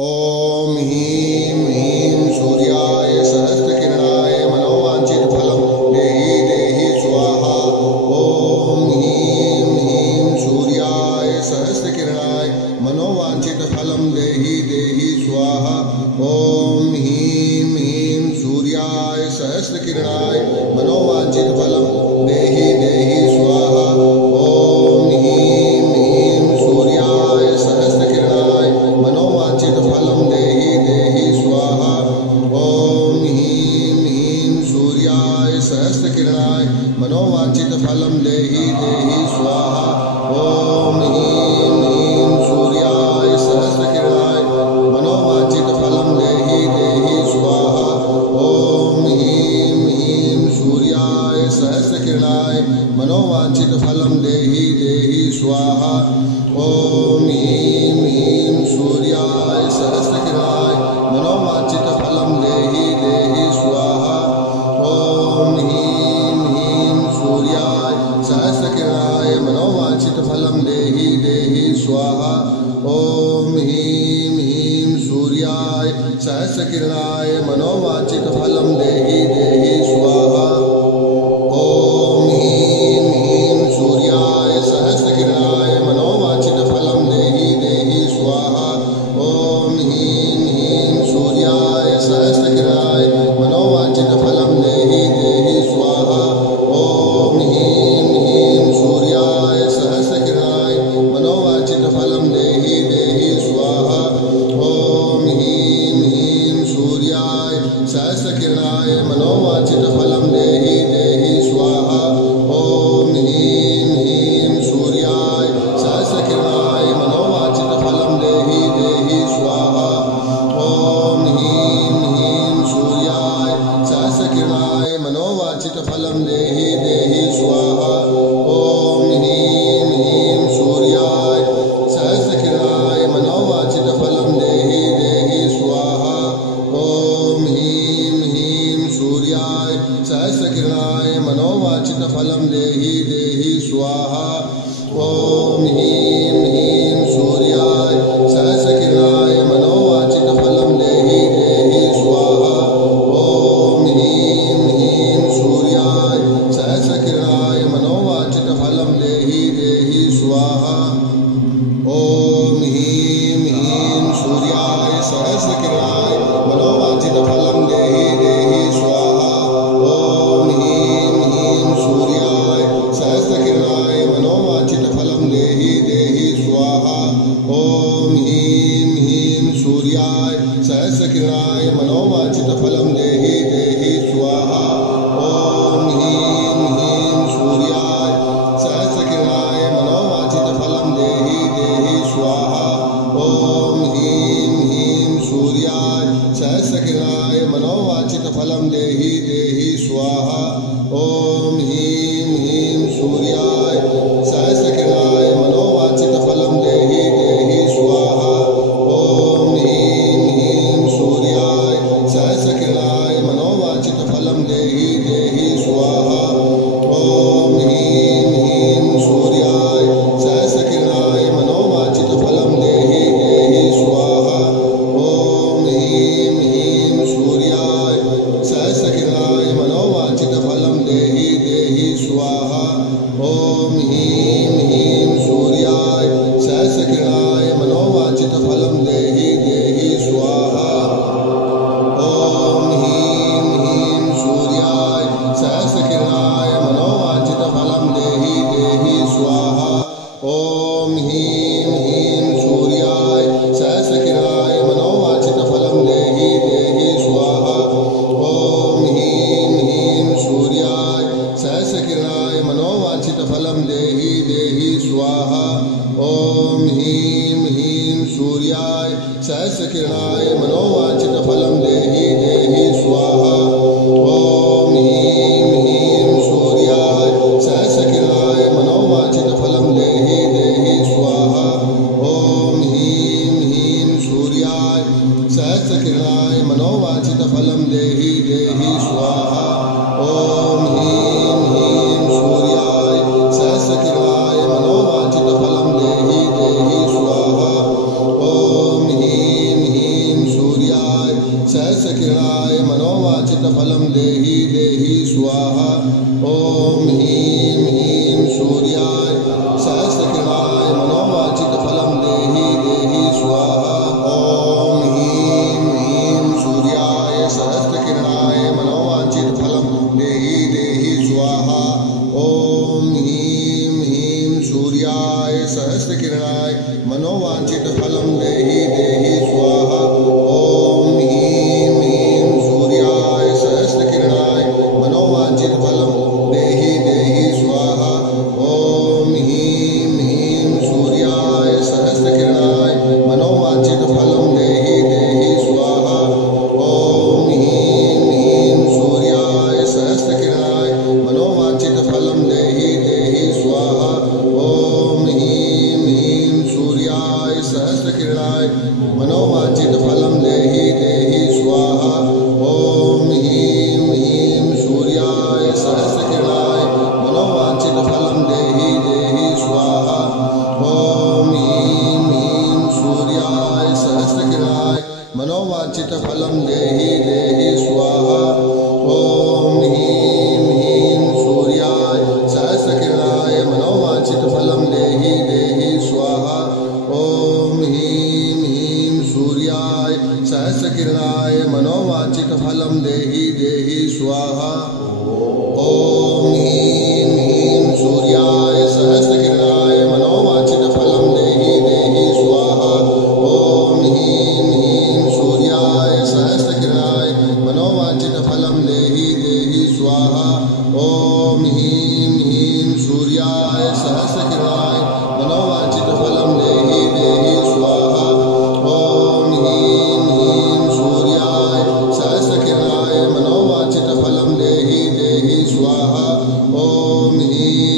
ॐ ह्रीं ह्रीं सूर्याय सहस्रकिरणाय मनोवाञ्छितफलं देहि देहि स्वाहा। ॐ ह्रीं ह्रीं सूर्याय सहस्रकिरणाय मनोवाञ्छितफलं देहि देहि स्वाहा। ॐ ह्रीं ह्रीं सूर्याय सहस्रकिरणाय मनोवाञ्छितफलं देहि देहि स्वाहा। ॐ ह्रीं ह्रीं सूर्याय सहस्रकिरणाय मनोवाञ्छितफलं देहि देहि स्वाहा। ॐ ह्रीं ह्रीं सूर्याय सहस्रकिरणाय मनोवाञ्छितफलं देहि देहि स्वाहा। ॐ ह्रीं ह्रीं सूर्याय सहस्रकिरणाय मनोवाञ्छितफलं देहि देहि स्वाहा। ॐ ह्रीं ह्रीं सूर्याय सहस्रकिरणाय मनोवाञ्छितफलं देहि देहि स्वाहा। ॐ ह्रीं ह्रीं सूर्याय सहस्रकिरणाय मनोवाञ्छितफलं देहि देहि स्वाहा। ॐ ह्रीं ह्रीं सूर्याय सहस्रकिरणाय मनोवाञ्छितफलं देहि देहि स्वाहा। ॐ ह्रीं ह्रीं सूर्याय सहस्रकिरणाय मनोवाञ्छितफलं देहि देहि स्वाहा। ॐ ह्रीं ह्रीं सूर्याय सहस्रकिरणाय मनोवाञ्छितफलं देहि देहि स्वाहा। ॐ ह्रीं ह्रीं सूर्याय सहस्रकिरणाय मनोवाञ्छितफलं देहि देहि स्वाहा। ॐ ह्रीं ह्रीं सूर्याय सहस्रकिरणाय मनोवाञ्छितफलं देहि देहि स्वाहा। ॐ ह्रीं ह्रीं सूर्याय सहस्रकिरणाय मनोवाञ्छितफलं देहि देहि स्वाहा। ॐ ह्रीं ह्रीं सूर्याय सहस्रकिरणाय मनोवाञ्छितफलं देहि देहि स्वाहा। ॐ ह्रीं ह्रीं सूर्याय सहस्रकिरणाय मनोवाञ्छितफलं देहि देहि स्वाहा। ॐ ह्रीं ह्रीं सूर्याय सहस्रकिरणाय मनोवाञ्छितफलं देहि देहि स्वाहा। ॐ ह्रीं ह्रीं सूर्याय सहस्रकिरणाय मनोवाञ्छितफलं देहि देहि स्वाहा। ॐ ह्रीं ह्रीं सूर्याय सहस्रकिरणाय मनोवाञ्छितफलं देहि देहि स्वाहा। ॐ ह्रीं ह्रीं सूर्याय सहस्रकिरणाय मनोवाञ्छितफलं देहि देहि स्वाहा। ॐ ह्रीं ह्रीं सूर्याय सहस्रकिरणाय मनोवाञ्छितफलं देहि देहि स्वाहा। ॐ ह्रीं ह्रीं सूर्याय सहस्रकिरणाय मनोवाञ्छितफलं देहि देहि स्वाहा। ॐ ह्रीं ह्रीं सूर्याय सहस्रकिरणाय मनोवाञ्छितफलं देहि देहि स्वाहा। ॐ ह्रीं ह्रीं सूर्याय सहस्रकिरणाय मनोवाञ्छितफलं देहि देहि स्वाहा। ॐ ह्रीं ह्रीं सूर्याय सहस्रकिरणाय मनोवाञ्छितफलं देहि देहि स्वाहा। ॐ ह्रीं ह्रीं सूर्याय सहस्रकिरणाय मनोवाञ्छितफलं देहि देहि स्वाहा। ॐ ह्रीं ह्रीं सूर्याय सहस्रकिरणाय मनोवाञ्छितफलं देहि देहि स्वाहा। ॐ ह्रीं ह्रीं सूर्याय सहस्रकिरणाय मनोवाञ्छितफलं देहि देहि स्वाहा। ॐ ह्रीं ह्रीं सूर्याय सहस्रकिरणाय मनोवाञ्छितफलं देहि देहि स्वाहा। ॐ ह्रीं ह्रीं सूर्याय सहस्रकिरणाय मनोवाञ्छितफलं देहि देहि स्वाहा। ॐ ह्रीं ह्रीं सूर्याय सहस्रकिरणाय मनोवाञ्छितफलं देहि देहि स्वाहा। ॐ ह्रीं ह्रीं सूर्याय सहस्रकिरणाय मनोवाञ्छितफलं देहि देहि स्वाहा। ॐ ह्रीं ह्रीं सूर्याय सहस्रकिरणाय मनोवाञ्छितफलं देहि देहि स्वाहा। ॐ ह्रीं ह्रीं सूर्याय सहस्रकिरणाय मनोवाञ्छितफलं देहि देहि स्वाहा। ॐ ह्रीं ह्रीं सूर्याय सहस्रकिरणाय मनोवाञ्छितफलं देहि देहि स्वाहा। ॐ ह्रीं ह्रीं सूर्याय सहस्रकिरणाय मनोवाञ्छितफलं देहि देहि स्वाहा। ॐ ह्रीं ह्रीं सूर्याय सहस्रकिरणाय मनोवाञ्छितफलं देहि देहि स्वाहा। ॐ ह्रीं ह्रीं सहस्रकिरणाय मनोवांछितफलं देहि देहि स्वाहा। ॐ ह्रीं ह्रीं सूर्याय सहस्रकिरणाय मनोवांछितफलं देहि देहि स्वाहा। ॐ ह्रीं ह्रीं सूर्याय सहस्रकिरणाय मनोवांछितफलं देहि देहि स्वाहा। ॐ ह्रीं ह्रीं सूर्याय सहस्रकिरणाय मनोवांछितफलं देहि देहि स्वाहा। ॐ ह्रीं ह्रीं सूर्याय सहस्रकिरणाय मनोवांछितफलं देहि देहि स्वाहा। ॐ ह्रीं ह्रीं सूर्याय सहस्रकिरणाय मनोवांछितफलं देहि देहि स्वाहा। ॐ ह्रीं ह्रीं सूर्याय सहस्रकिरणाय मनोवांछितफलं देहि देहि स्वाहा। ॐ ह्रीं ह्रीं सूर्याय सहस्रकिरणाय मनोवांछितफलं देहि देहि स्वाहा। ॐ ह्रीं ह्रीं सूर्याय सहस्रकिरणाय मनोवांछितफलं देहि देहि स्वाहा। ॐ ह्रीं ह्रीं सूर्याय सहस्रकिरणाय मनोवांछितफलं देहि देहि स्वाहा। ॐ ह्रीं ह्रीं सूर्याय सहस्रकिरणाय मनोवांछितफलं देहि देहि स्वाहा। ॐ ह्रीं ह्रीं सूर्याय सहस्रकिरणाय मनोवांछितफलं देहि देहि स्वाहा। ॐ ह्रीं ह्रीं सूर्याय सहस्रकिरणाय मनोवांछितफलं देहि देहि स्वाहा। ॐ ह्रीं ह्रीं सूर्याय सहस्रकिरणाय मनोवांछितफलं देहि देहि स्वाहा। ॐ ह्रीं ह्रीं सूर्याय सहस्रकिरणाय मनोवांछितफलं देहि देहि स्वाहा। ॐ ह्रीं ह्रीं सूर्याय सहस्रकिरणाय मनोवांछितफलं देहि देहि स्वाहा। ॐ ह्रीं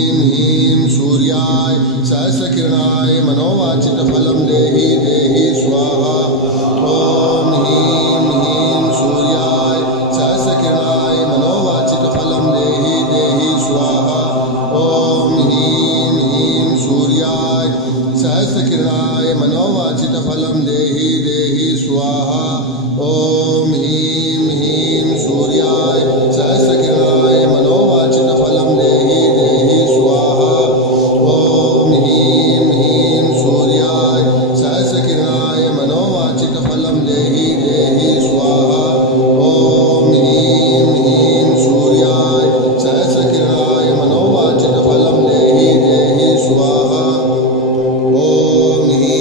ह्रीं सूर्याय सहस्रकिरणाय मनोवांछितफलं देहि देहि स्वाहा। ॐ ह्रीं ह्रीं सूर्याय सहस्रकिरणाय मनोवांछितफलं देहि देहि स्वाहा। ॐ ह्रीं ह्रीं सूर्याय सहस्रकिरणाय मनोवांछितफलं देहि देहि स्वाहा। ॐ ह्रीं ह्रीं सूर्याय सहस्रकिरणाय मनोवांछितफलं देहि देहि स्वाहा। ॐ ह्रीं ह्रीं सूर्याय सहस्रकिरणाय मनोवांछितफलं देहि देहि स्वाहा। ॐ ह्रीं ह्रीं सूर्याय सहस्रकिरणाय मनोवांछितफलं देहि देहि स्वाहा। ॐ ह्रीं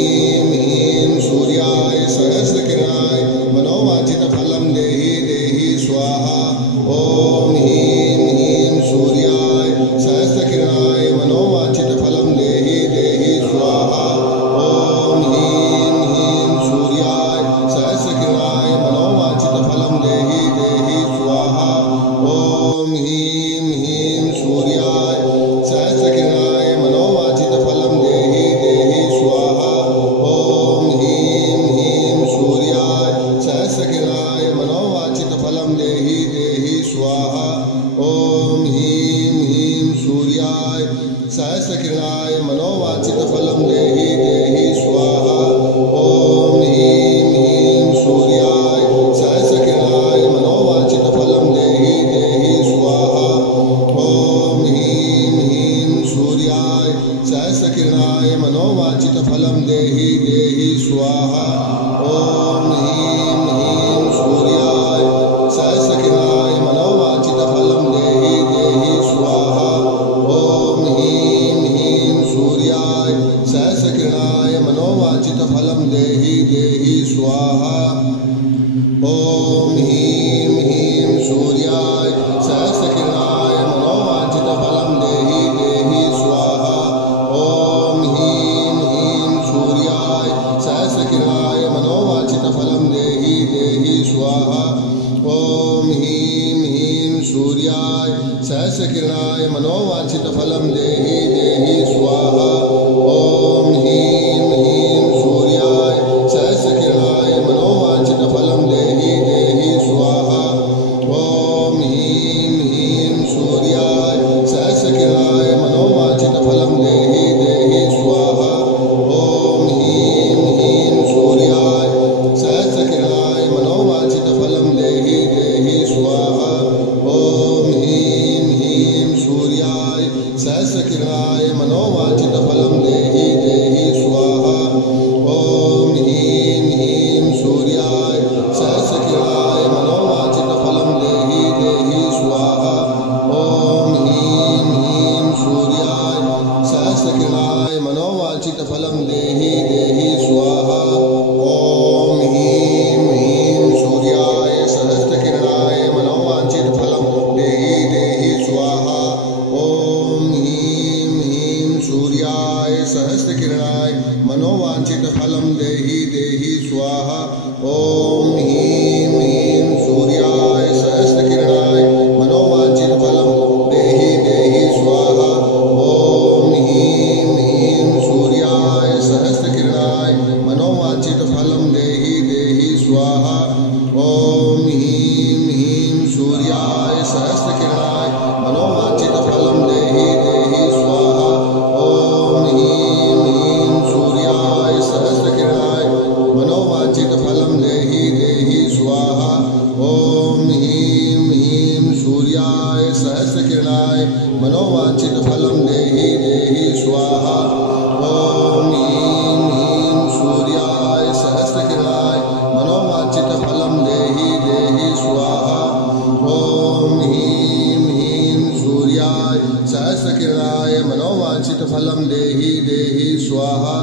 ह्रीं सूर्याय सहस्रकिरणाय मनोवांछितफलं देहि देहि स्वाहा। ॐ ह्रीं ह्रीं सूर्याय सहस्रकिरणाय मनोवांछितफलं देहि देहि स्वाहा। ॐ ह्रीं ह्रीं सूर्याय सहस्रकिरणाय मनोवांछितफलं देहि देहि स्वाहा। ॐ ह्रीं ह्रीं सूर्याय सहस्रकिरणाय मनोवांछितफलं देहि देहि स्वाहा। ॐ ह्रीं ह्रीं सूर्याय सहस्रकिरणाय मनोवांछितफलं देहि देहि स्वाहा। ॐ ह्रीं ह्रीं सूर्याय सहस्रकिरणाय मनोवांछितफलं देहि देहि स्वाहा। ॐ ह्रीं ह्रीं सूर्याय सहस्रकिरणाय मनोवांछितफलं देहि देहि स्वाहा। ॐ ह्रीं ह्रीं सूर्याय सहस्रकिरणाय मनोवांछितफलं देहि देहि स्वाहा। ॐ ह्रीं ह्रीं सूर्याय सहस्रकिरणाय मनोवांछितफलं देहि देहि स्वाहा। ॐ ह्रीं ह्रीं सूर्याय सहस्रकिरणाय मनोवांछितफलं देहि देहि स्वाहा। ॐ ह्रीं ह्रीं सूर्याय सहस्रकिरणाय मनोवांछितफलं देहि देहि स्वाहा। ॐ ह्रीं ह्रीं सूर्याय सहस्रकिरणाय मनोवांछितफलं देहि देहि स्वाहा। ॐ ह्रीं ह्रीं सूर्याय सहस्रकिरणाय मनोवांछितफलं देहि देहि स्वाहा। ॐ ह्रीं ह्रीं सूर्याय सहस्रकिरणाय मनोवांछितफलं देहि देहि स्वाहा। ॐ ह्रीं ह्रीं सूर्याय सहस्रकिरणाय मनोवांछितफलं देहि देहि स्वाहा। ॐ ह्रीं ह्रीं सूर्याय सहस्रकिरणाय मनोवांछितफलं देहि ॐ ह्रीं ह्रीं सूर्याय सहस्रकिरणाय मनोवाञ्छितफलं देहि देहि स्वाहा। ॐ ह्रीं ह्रीं सूर्याय सहस्रकिरणाय मनोवाञ्छितफलं देहि देहि स्वाहा। ॐ ह्रीं ह्रीं सूर्याय सहस्रकिरणाय मनोवाञ्छितफलं देहि देहि स्वाहा। ॐ ह्रीं ह्रीं सूर्याय सहस्रकिरणाय मनोवाञ्छितफलं देहि देहि स्वाहा। ॐ ह्रीं ह्रीं सूर्याय सहस्रकिरणाय मनोवाञ्छितफलं देहि देहि स्वाहा। ॐ ह्रीं ह्रीं सूर्याय सहस्रकिरणाय मनोवाञ्छितफलं देहि देहि स्वाहा। ॐ ह्रीं ह्रीं सूर्याय सहस्रकिरणाय मनोवाञ्छितफलं देहि देहि स्वाहा।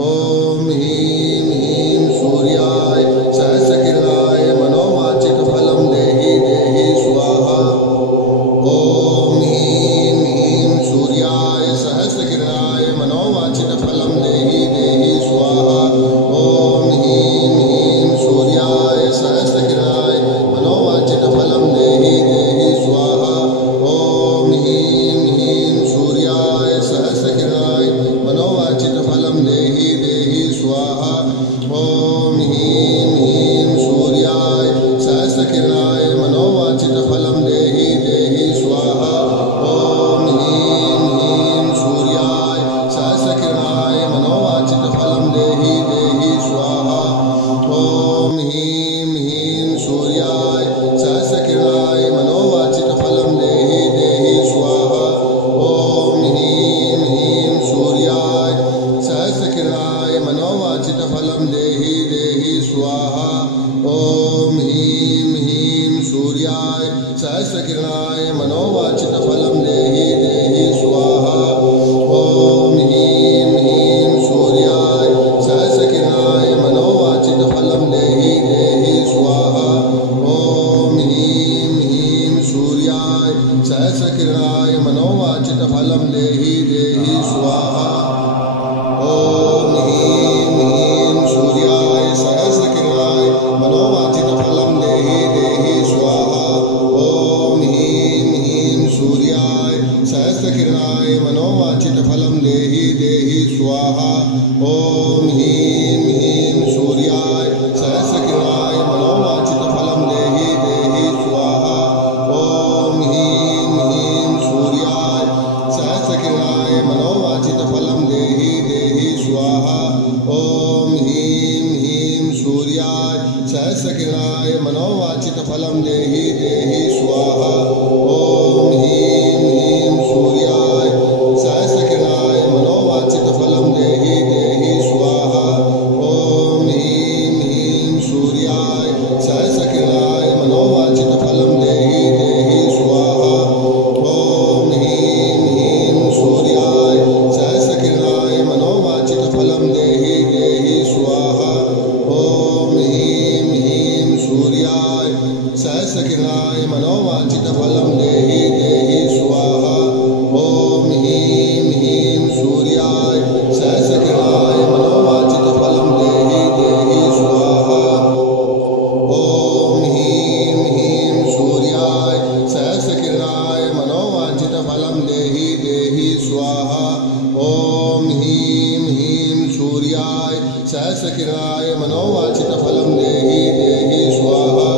ॐ ह्रीं ह्रीं सूर्याय सहस्रकिरणाय मनोवाञ्छितफलं देहि देहि स्वाहा। ॐ ह्रीं ह्रीं सूर्याय सहस्रकिरणाय मनोवाञ्छितफलं देहि देहि स्वाहा। ॐ ह्रीं ह्रीं सूर्याय सहस्रकिरणाय मनोवाञ्छितफलं देहि देहि स्वाहा। ॐ ह्रीं ह्रीं सूर्याय सहस्रकिरणाय मनोवाञ्छितफलं देहि देहि स्वाहा। ॐ ह्रीं ह्रीं सूर्याय सहस्रकिरणाय मनोवाञ्छितफलं देहि देहि स्वाहा। ॐ ह्रीं ह्रीं सूर्याय सहस्रकिरणाय मनोवाञ्छितफलं देहि देहि स्वाहा। ॐ ह्रीं ह्रीं सूर्याय सहस्रकिरणाय मनोवाञ्छितफलं देहि देहि स्वाहा। ॐ ह्रीं ह्रीं सूर्याय सहस्रकिरणाय मनोवाञ्छितफलं देहि देहि स्वाहा। ॐ ह्रीं ह्रीं सूर्याय सहस्रकिरणाय मनोवाञ्छितफलं देहि देहि स्वाहा। ॐ ह्रीं ह्रीं सूर्याय सहस्रकिरणाय मनोवाञ्छितफलं देहि देहि स्वाहा। ॐ ह्रीं ह्रीं सूर्याय सहस्रकिरणाय मनोवाञ्छितफलं देहि देहि स्वाहा। ॐ ह्रीं ह्रीं सूर्याय सहस्रकिरणाय मनोवाञ्छितफलं देहि देहि स्वाहा। ॐ ह्रीं ह्रीं सूर्याय सहस्रकिरणाय मनोवाञ्छितफलं देहि देहि स्वाहा। ॐ ह्रीं ह्रीं सूर्याय सहस्रकिरणाय मनोवाञ्छितफलं देहि देहि स्वाहा। ॐ ह्रीं ह्रीं सूर्याय सहस्रकिरणाय मनोवाञ्छितफलं देहि देहि स्वाहा। ॐ ह्रीं ह्रीं सूर्याय सहस्रकिरणाय मनोवाञ्छितफलं देहि देहि स्वाहा। ॐ ह्रीं ह्रीं सूर्याय सहस्रकिरणाय मनोवाञ्छितफलं देहि देहि स्वाहा। ॐ ह्रीं ह्रीं सूर्याय सहस्रकिरणाय मनोवाञ्छितफलं देहि देहि स्वाहा। ॐ ह्रीं ह्रीं सूर्याय सहस्रकिरणाय मनोवाञ्छितफलं देहि देहि स्वाहा। ॐ ह्रीं ह्रीं सूर्याय सहस्रकिरणाय मनोवाञ्छितफलं देहि देहि स्वाहा। ॐ ह्रीं ह्रीं सूर्याय सहस्रकिरणाय मनोवाञ्छितफलं देहि देहि स्वाहा। ॐ ह्रीं ह्रीं सूर्याय सहस्रकिरणाय मनोवाञ्छितफलं देहि देहि स्वाहा। ॐ ह्रीं ह्रीं सूर्याय सहस्रकिरणाय मनोवाञ्छितफलं देहि देहि स्वाहा।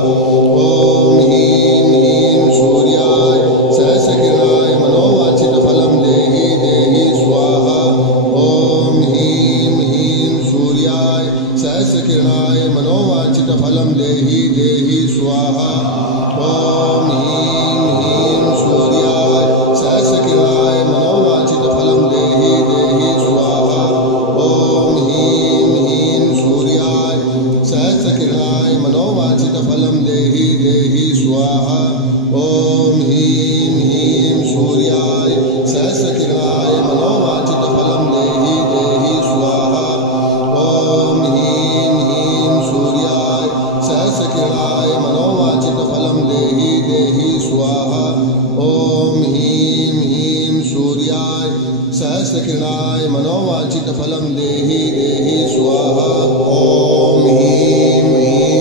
ॐ ह्रीं ह्रीं सूर्याय सहस्रकिरणाय मनोवाञ्छितफलं देहि देहि स्वाहा। ॐ ह्रीं ह्रीं सूर्याय सहस्रकिरणाय मनोवाञ्छितफलं देहि देहि स्वाहा। ॐ ह्रीं ह्रीं सूर्याय सहस्रकिरणाय मनोवाञ्छितफलं देहि देहि स्वाहा। ॐ ह्रीं ह्रीं सूर्याय सहस्रकिरणाय मनोवाञ्छितफलं देहि देहि स्वाहा। ॐ ह्रीं ह्रीं सूर्याय सहस्रकिरणाय मनोवाञ्छितफलं देहि देहि स्वाहा। ॐ ह्रीं ह्रीं सूर्याय सहस्रकिरणाय मनोवाञ्छितफलं देहि देहि स्वाहा। ॐ ह्रीं ह्रीं सूर्याय सहस्रकिरणाय मनोवाञ्छितफलं देहि देहि स्वाहा। ॐ ह्रीं ह्रीं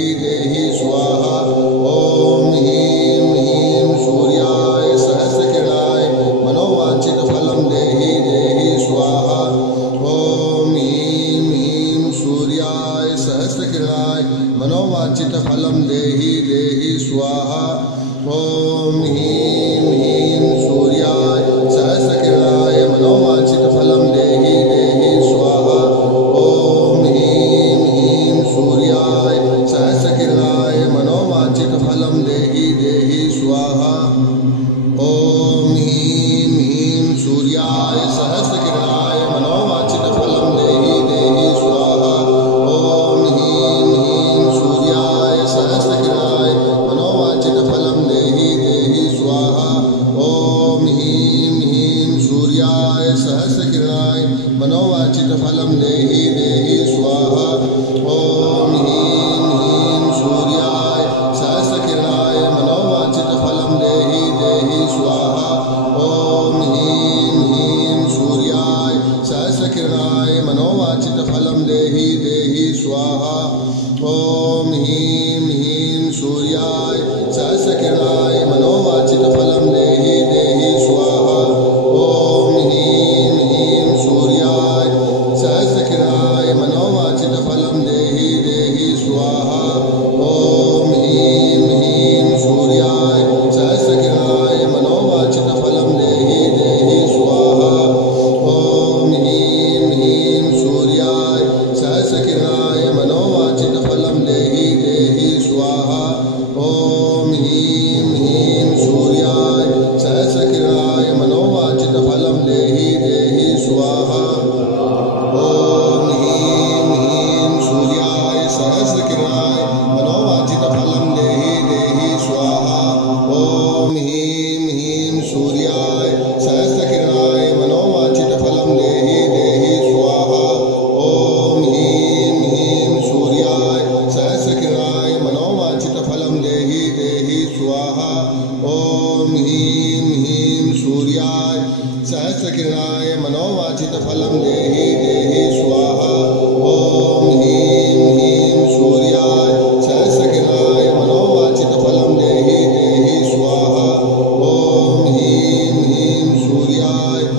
देहि देहि स्वाहा ॐ ह्रीं ह्रीं सूर्याय सहस्रकिरणाय मनोवांछितफलं देहि देहि स्वाहा ॐ ह्रीं ह्रीं सूर्याय सहस्रकिरणाय मनोवांछितफलं देहि देहि स्वाहा ॐ ह्रीं ह्रीं सूर्याय सहस्रकिरणाय मनोवांछितफलं देहि देहि स्वाहा ॐ ह्रीं ह्रीं सूर्याय सहस्रकिरणाय मनोवांछितफलं देहि देहि स्वाहा ॐ ह्रीं ह्रीं सूर्याय सहस्रकिरणाय मनोवांछितफलं देहि देहि स्वाहा ॐ ह्रीं ह्रीं सूर्याय सहस्रकिरणाय मनोवांछितफलं देहि देहि स्वाहा ॐ ह्रीं ह्रीं सूर्याय सहस्रकिरणाय मनोवांछितफलं देहि देहि स्वाहा ॐ ह्रीं ह्रीं सूर्याय सहस्रकिरणाय मनोवांछितफलं देहि देहि स्वाहा ॐ ह्रीं ह्रीं सूर्याय सहस्रकिरणाय मनोवांछितफलं देहि देहि स्वाहा ॐ ह्रीं ह्रीं सूर्याय सहस्रकिरणाय मनोवांछितफलं देहि देहि स्वाहा ॐ ह्रीं ह्रीं सूर्याय सहस्रकिरणाय मनोवांछितफलं देहि देहि स्वाहा ॐ ह्रीं ह्रीं सूर्याय सहस्रकिरणाय मनोवांछितफलं देहि देहि स्वाहा ॐ ह्रीं ह्रीं सूर्याय सहस्रकिरणाय मनोवांछितफलं देहि देहि स्वाहा ॐ ह्रीं ह्रीं सूर्याय सहस्रकिरणाय मनोवांछितफलं देहि देहि स्वाहा ॐ ह्रीं ह्रीं सूर्याय सहस्रकिरणाय मनोवांछितफलं देहि देहि स्वाहा ॐ ह्रीं ह्रीं सूर्याय सहस्रकिरणाय मनोवांछितफलं देहि देहि स्वाहा ॐ ह्रीं ह्रीं सूर्याय सहस्रकिरणाय मनोवांछितफलं देहि देहि स्वाहा ॐ ह्रीं ह्रीं सूर्याय सहस्रकिरणाय मनोवांछितफलं देहि देहि स्वाहा ॐ ह्रीं ह्रीं सूर्याय सहस्रकिरणाय मनोवांछितफलं देहि देहि स्वाहा ॐ ह्रीं ह्रीं सूर्याय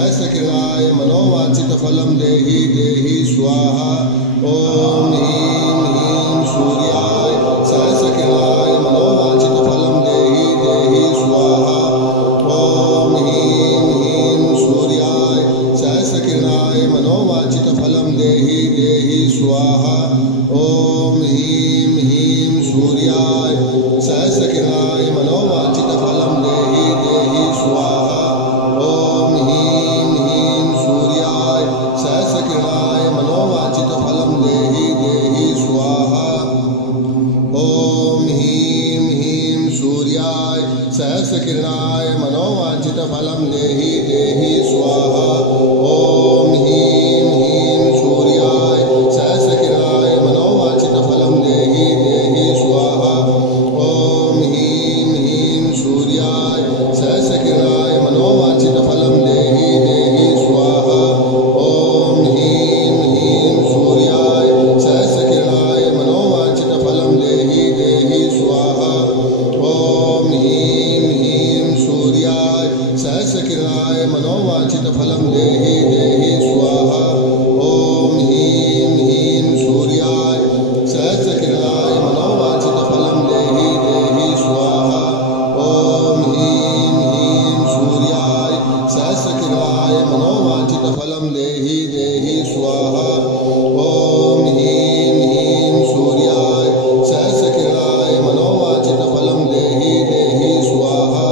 सहस्रकिरणाय मनोवांछितफलं देहि देहि स्वाहा ॐ ह्रीं ह्रीं सूर्याय सहस्रकिरणाय मनोवांछितफलं देहि देहि स्वाहा ॐ ह्रीं ह्रीं सूर्याय सहस्रकिरणाय मनोवांछितफलं देहि देहि स्वाहा ॐ ह्रीं ह्रीं सूर्याय सहस्रकिरणाय मनोवांछितफलं देहि देहि स्वाहा ॐ ह्रीं ह्रीं सूर्याय सहस्रकिरणाय मनोवांछितफलं देहि देहि स्वाहा ॐ ह्रीं ह्रीं सूर्याय सहस्रकिरणाय मनोवांछितफलं देहि देहि स्वाहा ॐ ह्रीं ह्रीं सूर्याय सहस्रकिरणाय मनोवांछितफलं देहि देहि स्वाहा ॐ ह्रीं ह्रीं सूर्याय सहस्रकिरणाय मनोवांछितफलं देहि देहि स्वाहा ॐ ह्रीं ह्रीं सूर्याय सहस्रकिरणाय मनोवांछितफलं देहि देहि स्वाहा ॐ ह्रीं ह्रीं सूर्याय सहस्रकिरणाय मनोवांछितफलं देहि देहि स्वाहा ॐ ह्रीं ह्रीं सूर्याय सहस्रकिरणाय मनोवांछितफलं देहि देहि स्वाहा ॐ ह्रीं ह्रीं सूर्याय सहस्रकिरणाय मनोवांछितफलं देहि देहि स्वाहा ॐ ह्रीं ह्रीं सूर्याय सहस्रकिरणाय मनोवांछितफलं देहि देहि स्वाहा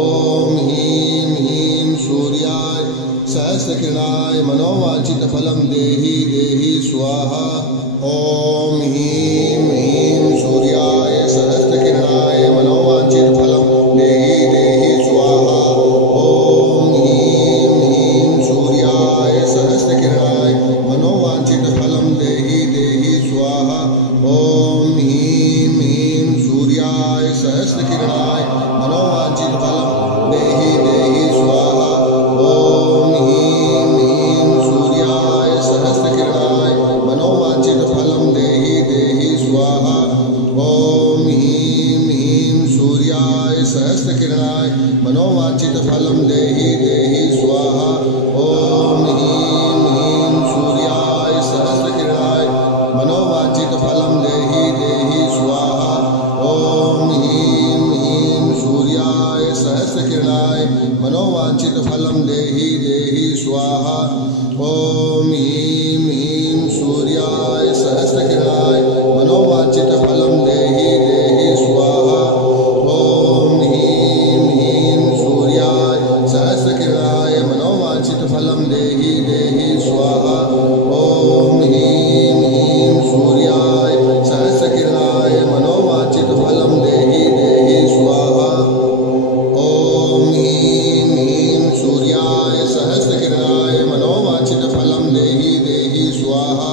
ॐ ह्रीं ह्रीं सूर्याय सहस्रकिरणाय मनोवांछितफलं देहि देहि स्वाहा ॐ ह्रीं ह्रीं सूर्याय सहस्रकिरणाय मनोवांछितफलं देहि देहि स्वाहा ॐ ह्रीं ह्रीं सूर्याय सहस्रकिरणाय मनोवांछितफलं देहि देहि स्वाहा ॐ ह्रीं ह्रीं सूर्याय सहस्रकिरणाय मनोवांछितफलं देहि देहि स्वाहा ॐ ह्रीं ह्रीं सूर्याय सहस्रकिरणाय मनोवांछितफलं देहि देहि स्वाहा सहस्रकिरणाय मनोवांछितफलं देहि देहि स्वाहा। ॐ ह्रीं ह्रीं सूर्याय सहस्रकिरणाय मनोवांछितफलं देहि देहि स्वाहा। ॐ ह्रीं ह्रीं सूर्याय सहस्रकिरणाय मनोवांछितफलं देहि देहि स्वाहा। ॐ ह्रीं ह्रीं सूर्याय सहस्रकिरणाय मनोवांछितफलं देहि देहि स्वाहा। ॐ ह्रीं ह्रीं सूर्याय सहस्रकिरणाय मनोवांछितफलं देहि देहि स्वाहा। ॐ ह्रीं ह्रीं सूर्याय सहस्रकिरणाय मनोवांछितफलं देहि देहि स्वाहा। ॐ ह्रीं ह्रीं सूर्याय सहस्रकिरणाय मनोवांछितफलं देहि देहि स्वाहा।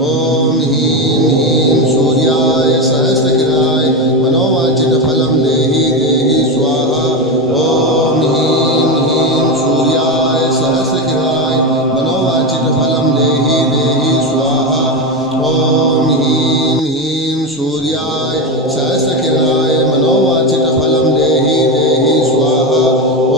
ॐ ह्रीं ह्रीं सूर्याय सहस्रकिरणाय मनोवांछितफलं देहि देहि स्वाहा। ॐ ह्रीं ह्रीं सूर्याय सहस्रकिरणाय मनोवांछितफलं देहि देहि स्वाहा। ॐ ह्रीं ह्रीं सूर्याय सहस्रकिरणाय मनोवांछितफलं देहि देहि स्वाहा।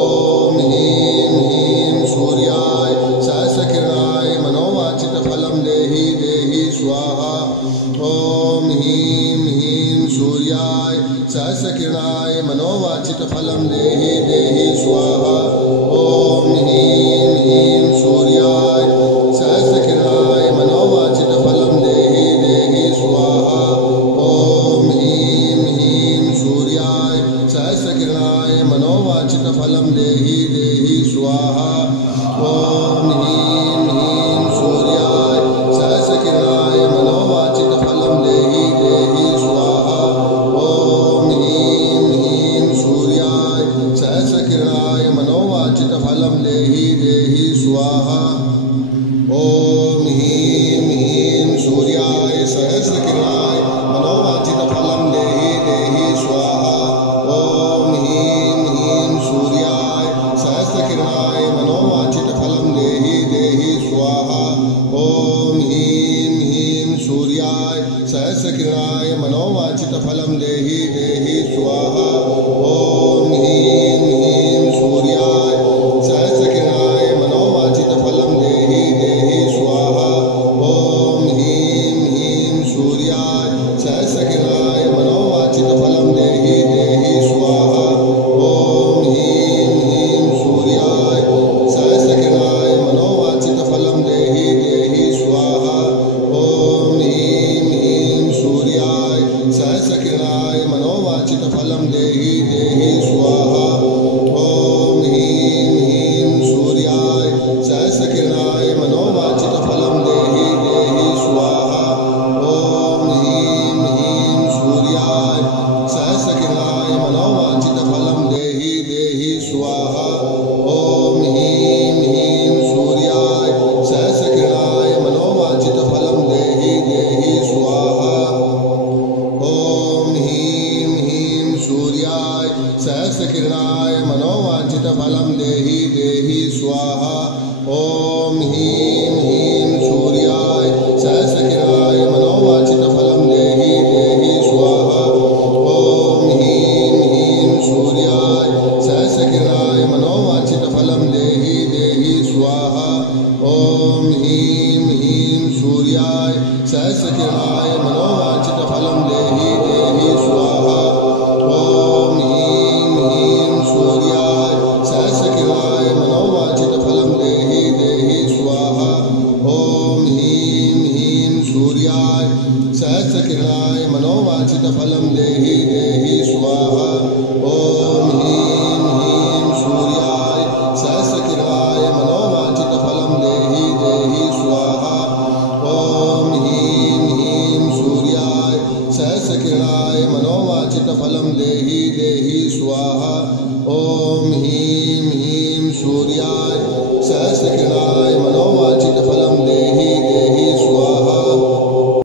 ॐ ह्रीं ह्रीं सूर्याय सहस्रकिरणाय मनोवांछितफलं देहि देहि स्वाहा। ॐ ह्रीं ह्रीं सूर्याय सहस्रकिरणाय मनोवांछितफलं देहि देहि स्वाहा। ॐ ह्रीं ह्रीं सूर्याय सहस्रकिरणाय मनोवांछितफलं देहि देहि स्वाहा। ॐ ह्रीं ह्रीं सूर्याय सहस्रकिरणाय मनोवांछितफलं देहि देहि स्वाहा। ॐ ह्रीं ह्रीं सूर्याय सहस्रकिरणाय मनोवांछितफलं देहि देहि स्वाहा। ॐ ह्रीं ह्रीं सूर्याय सहस्रकिरणाय मनोवांछितफलं देहि देहि स्वाहा। ॐ ह्रीं ह्रीं सूर्याय सहस्रकिरणाय मनोवांछितफलं देहि देहि स्वाहा। ॐ ह्रीं ह्रीं सूर्याय सहस्रकिरणाय मनोवांछितफलं देहि देहि स्वाहा। ॐ ह्रीं ह्रीं सूर्याय सहस्रकिरणाय मनोवांछितफलं देहि देहि स्वाहा। ॐ ह्रीं ह्रीं सूर्याय सहस्रकिरणाय मनोवांछितफलं देहि देहि स्वाहा। ॐ ह्रीं ह्रीं सूर्याय सहस्रकिरणाय मनोवांछितफलं देहि देहि स्वाहा। ॐ ह्रीं ह्रीं सूर्याय सहस्रकिरणाय मनोवांछितफलं देहि देहि स्वाहा। ॐ ह्रीं ह्रीं सूर्याय सहस्रकिरणाय मनोवांछितफलं देहि देहि स्वाहा। ॐ ह्रीं ह्रीं सूर्याय सहस्रकिरणाय मनोवांछितफलं देहि देहि स्वाहा। ॐ ह्रीं ह्रीं सूर्याय सहस्रकिरणाय मनोवांछितफलं देहि देहि स्वाहा। ॐ ह्रीं ह्रीं सूर्याय सहस्रकिरणाय मनोवांछितफलं देहि देहि स्वाहा। ॐ ह्रीं ह्रीं सूर्याय सहस्रकिरणाय मनोवांछितफलं देहि देहि स्वाहा। ॐ ह्रीं ह्रीं सूर्याय सहस्रकिरणाय मनोवांछितफलं देहि देहि स्वाहा। ॐ ह्रीं ह्रीं सूर्याय सहस्रकिरणाय मनोवांछितफलं देहि देहि स्वाहा। ॐ ह्रीं ह्रीं सूर्याय सहस्रकिरणाय मनोवांछितफलं देहि देहि स्वाहा। ॐ ह्रीं ह्रीं सूर्याय सहस्रकिरणाय मनोवांछितफलं देहि देहि स्वाहा। ॐ ह्रीं ह्रीं सूर्याय सहस्रकिरणाय मनोवांछितफलं देहि देहि स्वाहा। ॐ ह्रीं ह्रीं सूर्याय सहस्रकिरणाय मनोवांछितफलं देहि देहि स्वाहा। ॐ ह्रीं ह्रीं सूर्याय सहस्रकिरणाय मनोवांछितफलं देहि देहि स्वाहा। ॐ ह्रीं ह्रीं सूर्याय सहस्रकिरणाय मनोवांछितफलं